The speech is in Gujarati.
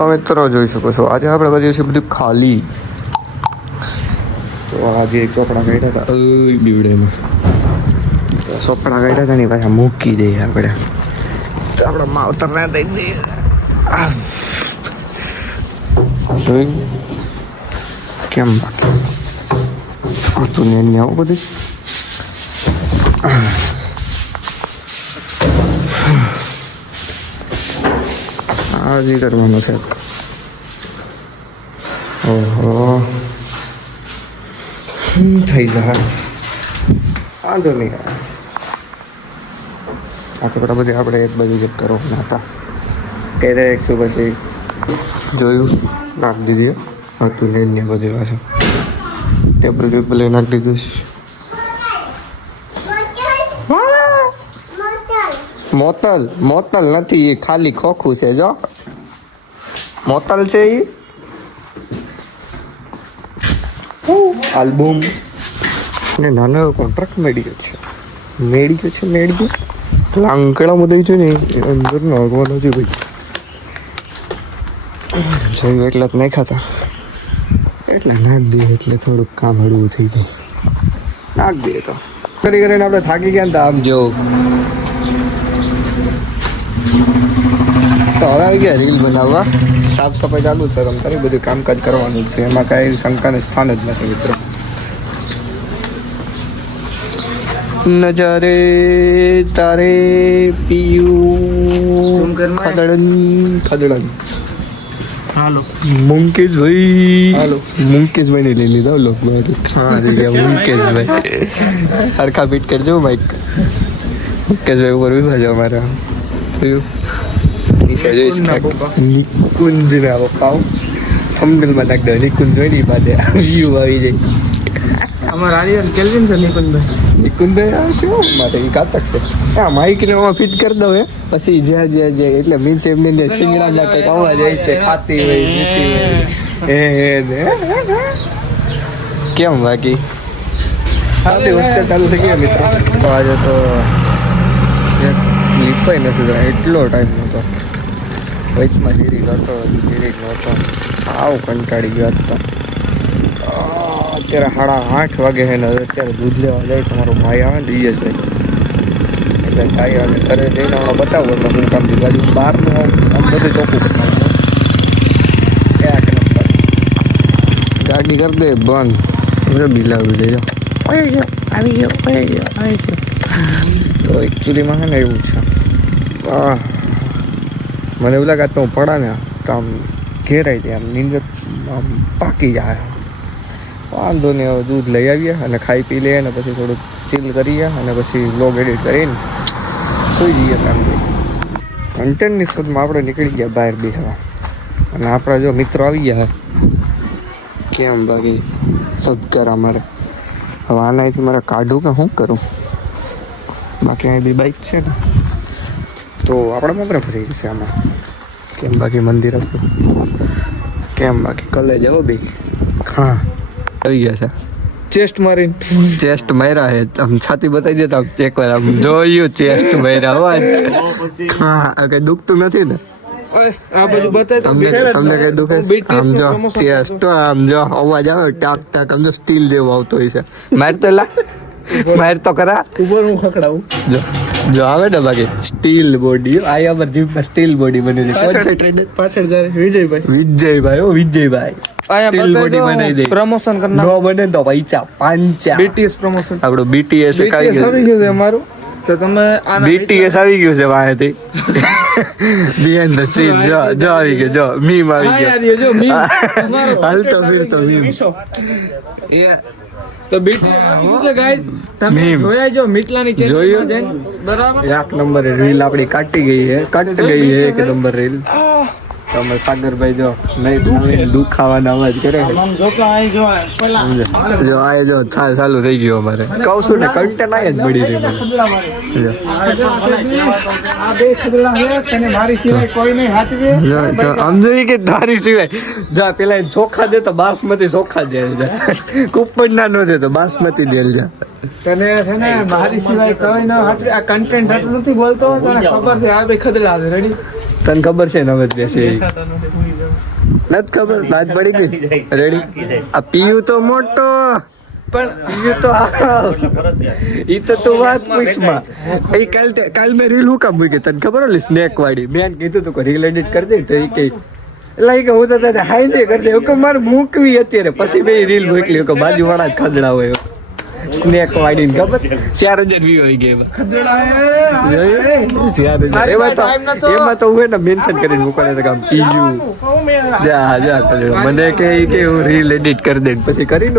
તો મિત્રો જોઈ શકો છો આજે આપણે કરીએ છીએ બધું ખાલી. તો આજે ચોપડા કાઢ્યા હતા બીવડેમાં, તો ચોપડા કાઢ્યા હતા ને પાછા મૂકી દઈએ આપણે. તો આપણે માવતર ના દઈ દઈએ. જોયું કેમ બાકી તું ને આવું બધું આજે કરવાનું છે. ઓહો થઈ જાય વાંધો નહીં. આ ચોપડા બધી આપણે એક બાજુ જ કરવાના હતા. કહી શું પછી જોયું નાખી દીધી હતું લઈને બધી પાછું ટેબલ ટેબલ નાખી દીધું. મોતલ મોતલ નથી, એ ખાલી ખોખું છે. જો મોતલ છે એ આલ્બમ ને નાનો એવો કોન્ટ્રાક્ટ મેળ્યો છે. લાંકડા બધું છે ને અંદર નાખવાનો છે ભાઈ. જોયું એટલે જ નહીં ખાતા એટલે નાખ દઈએ એટલે થોડુંક કામ હળવું થઈ જાય. નાખ દઈએ તો કરી કરીને આપણે થાકી ગયા ને આમ જેવું. તો હવે આવી ગયા રીલ બનાવવા. સાફ સફાઈ ચાલુ છે. તમારે બધું કામકાજ કરવાનું છે, એમાં કાંઈ શંકાને સ્થાન જ નથી મિત્રો. નજારે તારે પીયું ખદડન. હાલો મુકેશભાઈ, હાલો મુકેશભાઈ ને લઈ લીધા લોકભાઈ. હા મુકેશભાઈ હરખા પીટ કરજો માઈક. મુકેશભાઈ ઉપર વિભા છે અમારા. નિકુંજ ને આવો પાવ થંબનેલમાં નાખ દો. નિકુંજ હોય ને બાજે વ્યૂ આવી જાય. અમારા આર્યન કેલ્વિન છે નિકુંજભાઈ. નિકુંજભાઈ આ શું માટે એ કાતક છે. હા માઇકને આમાં ફિટ કરી દઉં પછી જ્યાં એટલે મીન્સ એમને ત્યાં શિંગડાના કંઈક અવાજ આવી છે. ખાતી હોય પીતી હોય કેમ બાકી આપણી હોસ્ટેલ ચાલુ થઈ ગઈ મિત્રો. તો આજે તો લીપાઈ નથી જરા એટલો ટાઈમ નહોતો. વચમાં ધીરી નહોતો આવ કંટાળી ગયો હતો. અત્યારે 8:30 વાગે છે ને અત્યારે દૂધ લેવા જાય છે. મારો ભાઈ આવે ને દિયેશભાઈ એટલે ભાઈ આવે ઘરે જઈને હમણાં બતાવું એટલે હું કામ બાજુ બહારનું આમ બધું ચોખ્ખું બતાવું. એક નંબર ગાડી કરી દે બંધ બિલ આવી જાય. આવી ગયો તો એકચ્યુઅલીમાં છે ને એવું છે. મને એવું લાગે તો હું પડા ને તો આમ ઘેરાઈ જાય, આમ નીંદર આમ પાકી જાય. વાંધો નહીં, હવે દૂધ લઈ આવીએ અને ખાઈ પી લઈએ અને પછી થોડુંક ચીલ કરીએ અને પછી વ્લોગ એડિટ કરીને સુઈ જઈએ. ફેમિલી કન્ટેન્ટની શોધમાં આપણે નીકળી ગયા બહાર બેસવા અને આપણા જો મિત્રો આવી ગયા કેમ બાકી સદકાર અમારે. હવે આનાથી મારે કાઢું કે શું કરું? બાકી અહીં બી બાઈક છે ને તો આપણે માત્ર ફરી જશે આમાં. કેમ બાકી મંદિર હતું કેમ બાકી કલે જાઓ બે. હા આવી ગયા છે. ચેસ્ટ માર્યા હે. આમ છાતી બતાવી દેતા એક વાર આમ જોયું ચેસ્ટ માર્યા અવાજ. હા કઈ દુખતું નથી ને? આ બધું બતાય તમને કઈ દુખે? આમ જો ચેસ્ટ આમ જો અવાજ આવે ટાક ટાક આમ જો સ્ટીલ જેવો આવતો હોય છે. માર તો કરા ઉપર હું ખકડાવું. જો આવે ને બાકી સ્ટીલ બોડી આયા પર જીવમાં સ્ટીલ બોડી બની રહી. પાછળ જાય વિજયભાઈ સ્ટીલ બોડી બનાવી દે. પ્રમોશન કરના નો બને તો પૈસા પાંચા. બીટીએસ પ્રમોશન આપણો બીટીએસ આવી ગયું છે અમારું. તો તમે બીટીએસ આવી ગયું છે વાહેથી બિહાઇન્ડ ધ સીન. જો આવી ગયો, જો મીમ આવી ગયો. જો મીમ હાલતો ફિરતો મીમ. તો બીટીએસ આવી ગયું છે ગાઈસ. તમે જોયા જો મિટલાની ચેનલમાં જઈને બરાબર એક નંબર રીલ આપણી કાટી ગઈ છે એક નંબર રીલ. તમે સાગરભાઈ જો નહીં દુખાવાના અવાજ કરે છે. જો આ જો ચાલુ થઈ ગયો અમારે. કહું છું ને કન્ટેન્ટ આ જ મળી રહી મને. સમજો કે તારી સિવાય જા પેલા ચોખા દે તો બાસમતી ચોખા દે. કુપન ના નો દે તો બાસમતી દેલ જા. તને છે ને મારી સિવાય કોઈ ન હાથવી. આ કન્ટેન્ટ હાટલું નથી બોલતો. તને ખબર છે આ બે ખદડા છે. રેડી તને ખબર છે ને હવે દેશે નથી ખબર લાજ પડી ગઈ રેડી આ પીયું તો મોટો પણ પીયું તો ઈ તો તું વાત પૂછમાં એ કાલ મેં રીલ હું કામ મૂકી તને ખબર ઓલી સ્નેક વાળી મેં કીધું તું કે રીલ એડિટ કરી દે તો એ કઈ એટલે કે હું તો તને હાઈ દે કરી દે કે મારે મૂકવી અત્યારે પછી મેં રીલ મોકલી કે બાજુવાળા જ ખદડા હોય સ્નેક વાળી ખબર 4000 વ્યૂ આવી ગયા એમાં તો હું એને મેન્શન કરીને મૂકવાના કામ પીયું જા ખદડા મને કે હું રીલ એડિટ કરી દે પછી કરી લો